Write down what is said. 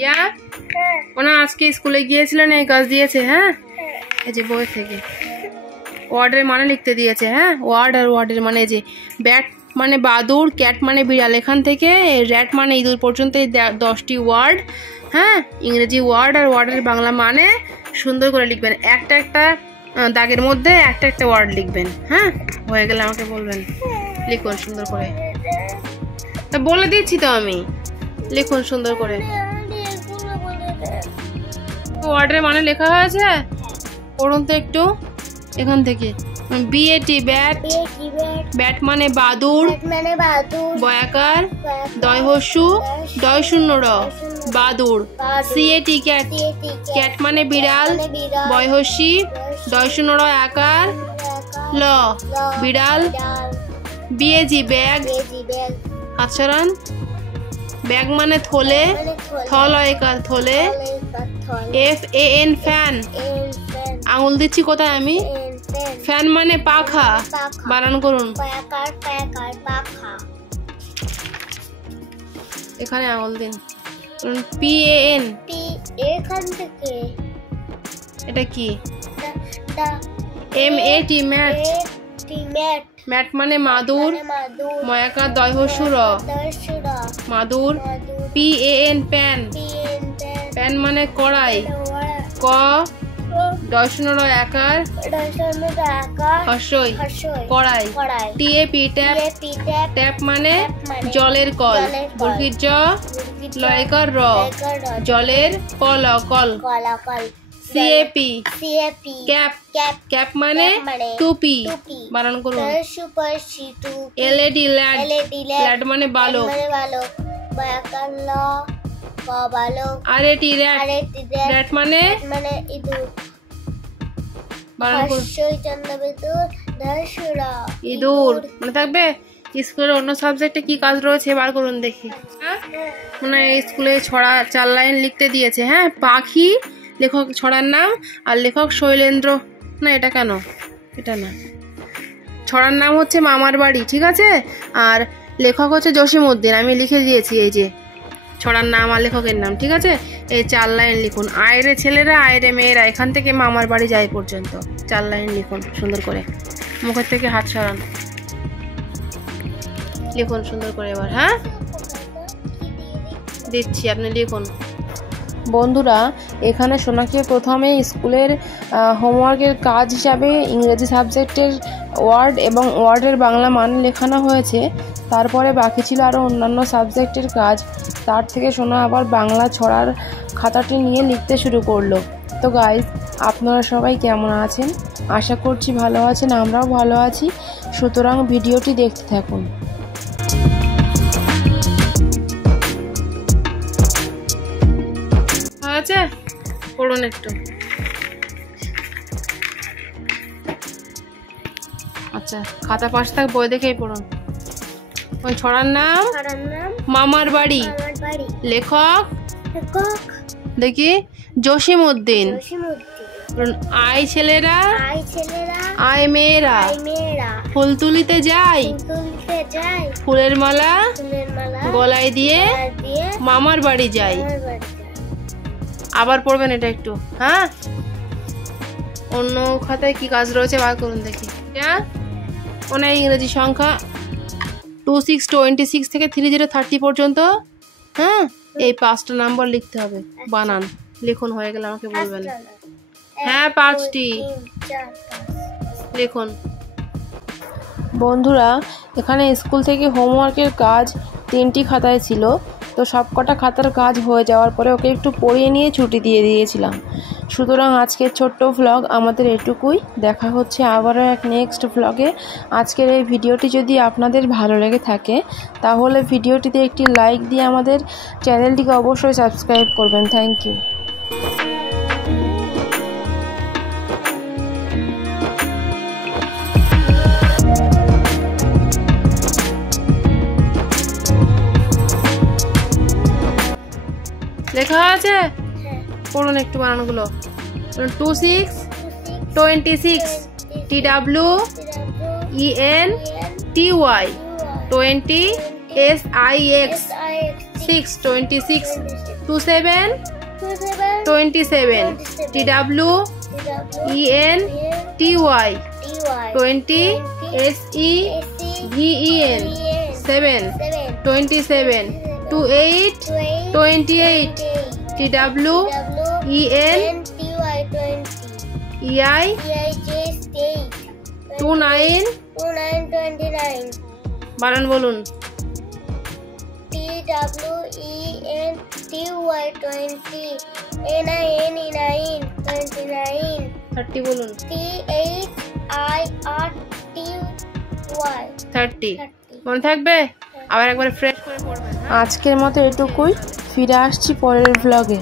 ইয়া ওনা আজকে স্কুলে গিয়েছিলেন, এই কাজ দিয়েছে। হ্যাঁ, এই যে বই থেকে ওয়ার্ডের মানে লিখতে দিয়েছে। হ্যাঁ, ওয়ার্ড আর ওয়ার্ডের মানে, যে ব্যাট মানে বাদুড়, ক্যাট মানে বিড়াল, এখান থেকে র্যাট মানে ইঁদুর পর্যন্ত 10টি ওয়ার্ড। হ্যাঁ, ইংরেজি ওয়ার্ড আর ওয়ার্ডের বাংলা মানে সুন্দর করে লিখবেন। একটা একটা দাগের মধ্যে একটা একটা ওয়ার্ড লিখবেন। হ্যাঁ, হয়ে গেলে আমাকে বলবেন। লিখুন সুন্দর করে, তা বলে দিচ্ছি তো আমি। লিখুন সুন্দর করে। ওয়ার্ডের মানে লেখা হয়েছে, পড়ুন তো একটু এখান থেকে। বিএটি ব্যাট, ব্যাট মানে বাদুড়, বয়াকার, দয় হস্যু, দয় শূন্য র বাদুড়। সিএটি ক্যাট, ক্যাট মানে বিড়াল, বয় হস্যি, দয় শূন্য র আকার, ল বিড়াল। বিএজি ব্যাগ, হাত সরান। ব্যাগ মানে থলে, থল একার থলে। FAN ফ্যান, আঙুল দিচ্ছি কোথায় আমি? ফ্যান মানে পাখা, বানান করুন। এখানে আঙুল দিন। PAN, এখান থেকে। এটা কি? MAT ম্যাট, ম্যাট মানে মাদুর, ময়াকার দয় হস্যু র মাদুর। PAN প্যান, প্যান মানে কড়াই, ক দয় শূন্য র আকার, হস্যই কড়াই। TAP ট্যাপ, ট্যাপ মানে জলের কল, বর্গীর জ লয়কার র জলের call, call. CAP cap, cap মানে টুপি, বানান করুন। LED ল্যাড, ল্যাড মানে বালক। RAT র্যাট, র্যাট মানে ইঁদুর, বানান করুন। ইঁদুর মনে থাকবে। স্কুলের অন্য সাবজেক্টে কি কাজ রয়েছে বার করুন দেখি। মানে স্কুলে ছড়া 4 লাইন লিখতে দিয়েছে। হ্যাঁ, পাখি লেখক ছড়ার নাম, আর লেখক শৈলেন্দ্র। না, এটা কেন? এটা না, ছড়ার নাম হচ্ছে মামার বাড়ি, ঠিক আছে। আর লেখক হচ্ছে জসিমউদ্দিন, আমি লিখে দিয়েছি এই যে ছড়ার নাম আর লেখকের নাম, ঠিক আছে। এই 4 লাইন লিখুন। আয়রে ছেলেরা, আয়রে মেয়েরা, এখান থেকে মামার বাড়ি যায় পর্যন্ত 4 লাইন লিখুন সুন্দর করে। মুখের থেকে হাত সরান, লিখুন সুন্দর করে এবার। হ্যাঁ, দিচ্ছি, আপনি লিখুন। বন্ধুরা, এখানে সোনাকে প্রথমে স্কুলের হোমওয়ার্কের কাজ হিসাবে ইংরেজি সাবজেক্টের ওয়ার্ড এবং ওয়ার্ডের বাংলা মান লেখানো হয়েছে। তারপরে বাকি ছিল আরও অন্যান্য সাবজেক্টের কাজ। তার থেকে সোনা আবার বাংলা ছড়ার খাতাটি নিয়ে লিখতে শুরু করলো। তো গাইজ, আপনারা সবাই কেমন আছেন? আশা করছি ভালো আছেন, আমরাও ভালো আছি। সুতরাং ভিডিওটি দেখতে থাকুন। আচ্ছা, পড়ুন একটু। আচ্ছা, খাতা পাশ থাক, বই দেখেই পড়ুন। ওই ছড়ার নাম মামার বাড়ি, লেখক দেখি জসিমউদ্দিন। আয় ছেলেরা, আয় মেয়েরা, ফুল তুলিতে যাই, ফুলের মালা গলায় দিয়ে মামার বাড়ি যাই। আবার পড়বেন এটা একটু। হ্যাঁ, অন্য খাতায় কি কাজ রয়েছে বার করুন দেখি। ওনার ইংরেজি সংখ্যা 26, 26 থেকে 30, 30 পর্যন্ত। হ্যাঁ, এই 5টা নাম্বার লিখতে হবে। বানান লিখুন, হয়ে গেলে আমাকে বলবেন। হ্যাঁ, 5টি লিখুন। বন্ধুরা, এখানে স্কুল থেকে হোমওয়ার্কের কাজ 3টি খাতায় ছিল। তো সবকটা খাতার কাজ হয়ে যাওয়ার পরে ওকে একটু পড়িয়ে নিয়ে ছুটি দিয়ে দিয়েছিলাম। সুতরাং আজকের ছোট্ট ভ্লগ আমাদের এটুকুই। দেখা হচ্ছে আবারও এক নেক্সট ভ্লগে। আজকের এই ভিডিওটি যদি আপনাদের ভালো লেগে থাকে তাহলে ভিডিওটিতে একটি লাইক দিয়ে আমাদের চ্যানেলটিকে অবশ্যই সাবস্ক্রাইব করবেন। Thank you. লেখা আছে, পড়ুন একটু বানানগুলো। 26, 26, TWENTY, 20 SIX, 6, 26, 27 27 TWENTY 20 SEVEN 7 27 28 28 TWENTEI 29 বানান বলুন। TWENTY 29 30 বলুন। THIRTY 30 মনে থাকবে? আবার একবার ফ্রেশ করে পড়বেন। আজকের মতো এটুকুই, ফিরে আসছি পরের ব্লগে।